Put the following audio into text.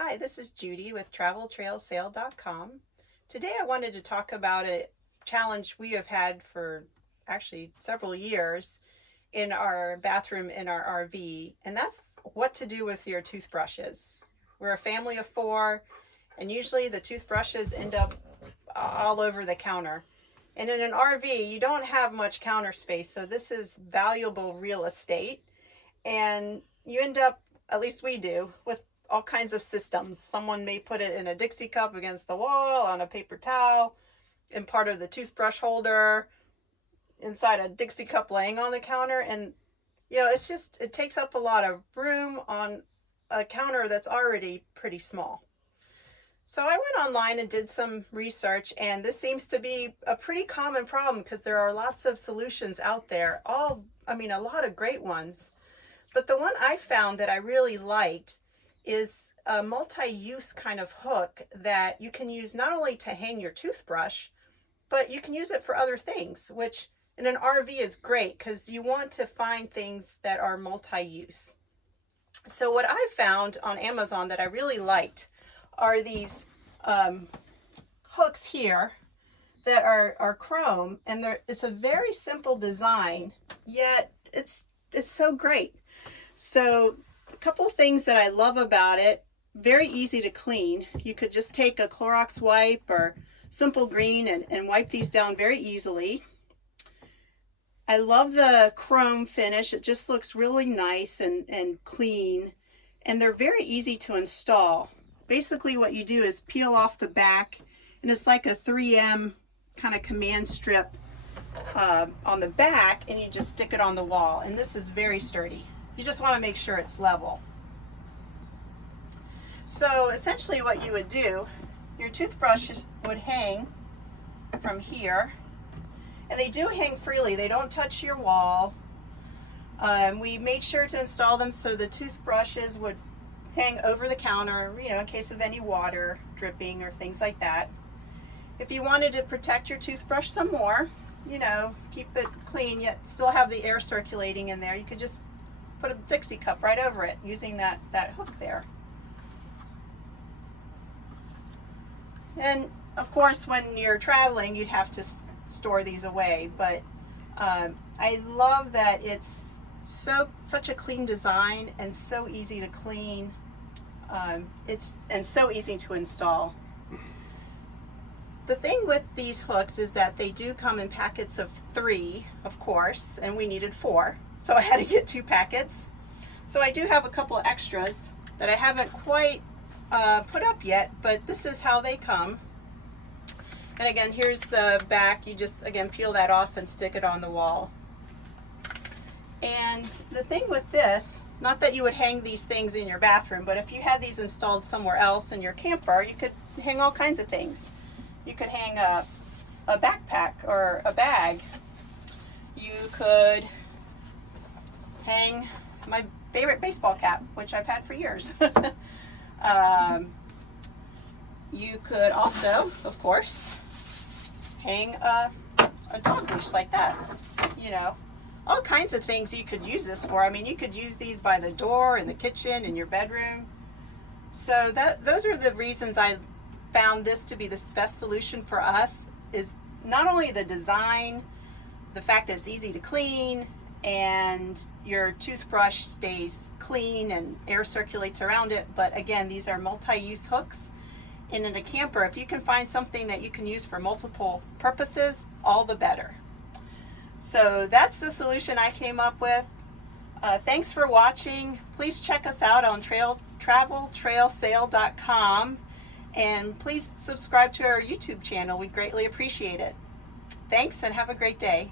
Hi, this is Judy with TravelTrailSale.com. Today I wanted to talk about a challenge we have had for actually several years in our bathroom in our RV, and that's what to do with your toothbrushes. We're a family of four, and usually the toothbrushes end up all over the counter. And in an RV, you don't have much counter space, so this is valuable real estate. And you end up, at least we do, with all kinds of systems. Someone may put it in a Dixie cup against the wall, on a paper towel, in part of the toothbrush holder, inside a Dixie cup laying on the counter. And it takes up a lot of room on a counter that's already pretty small. So I went online and did some research, and this seems to be a pretty common problem because there are lots of solutions out there, a lot of great ones. But the one I found that I really liked is a multi-use kind of hook that you can use not only to hang your toothbrush, but you can use it for other things, which in an RV is great because you want to find things that are multi-use. So what I found on Amazon that I really liked are these hooks here that are chrome, and it's a very simple design, yet it's so great. So a couple things that I love about it: very easy to clean. You could just take a Clorox wipe or Simple Green and wipe these down very easily. I love the chrome finish. It just looks really nice and clean, and they're very easy to install. Basically what you do is peel off the back, and it's like a 3M kind of command strip on the back, and you just stick it on the wall, and this is very sturdy. You just want to make sure it's level. So essentially what you would do, your toothbrush would hang from here, and they do hang freely. They don't touch your wall. We made sure to install them so the toothbrushes would hang over the counter, in case of any water dripping or things like that. If you wanted to protect your toothbrush some more, keep it clean yet still have the air circulating in there, you could just put a Dixie cup right over it using that hook there. And of course, when you're traveling, you'd have to store these away, but I love that it's such a clean design and so easy to clean. It's so easy to install. The thing with these hooks is that they do come in packets of 3, of course, and we needed 4, so I had to get 2 packets. So I do have a couple extras that I haven't quite put up yet, but this is how they come. And again, here's the back. You just, again, peel that off and stick it on the wall. And the thing with this, not that you would hang these things in your bathroom, but if you had these installed somewhere else in your camper, you could hang all kinds of things. You could hang a backpack or a bag. You could hang my favorite baseball cap, which I've had for years. You could also, of course, hang a dog leash like that. All kinds of things you could use this for. You could use these by the door, in the kitchen, in your bedroom. So those are the reasons I found this to be the best solution for us, is not only the design, the fact that it's easy to clean, and your toothbrush stays clean and air circulates around it, but again, these are multi-use hooks. And in a camper, if you can find something that you can use for multiple purposes, all the better. So that's the solution I came up with. Thanks for watching. Please check us out on TravelTrailSale.com, and please subscribe to our YouTube channel. We'd greatly appreciate it. Thanks, and have a great day.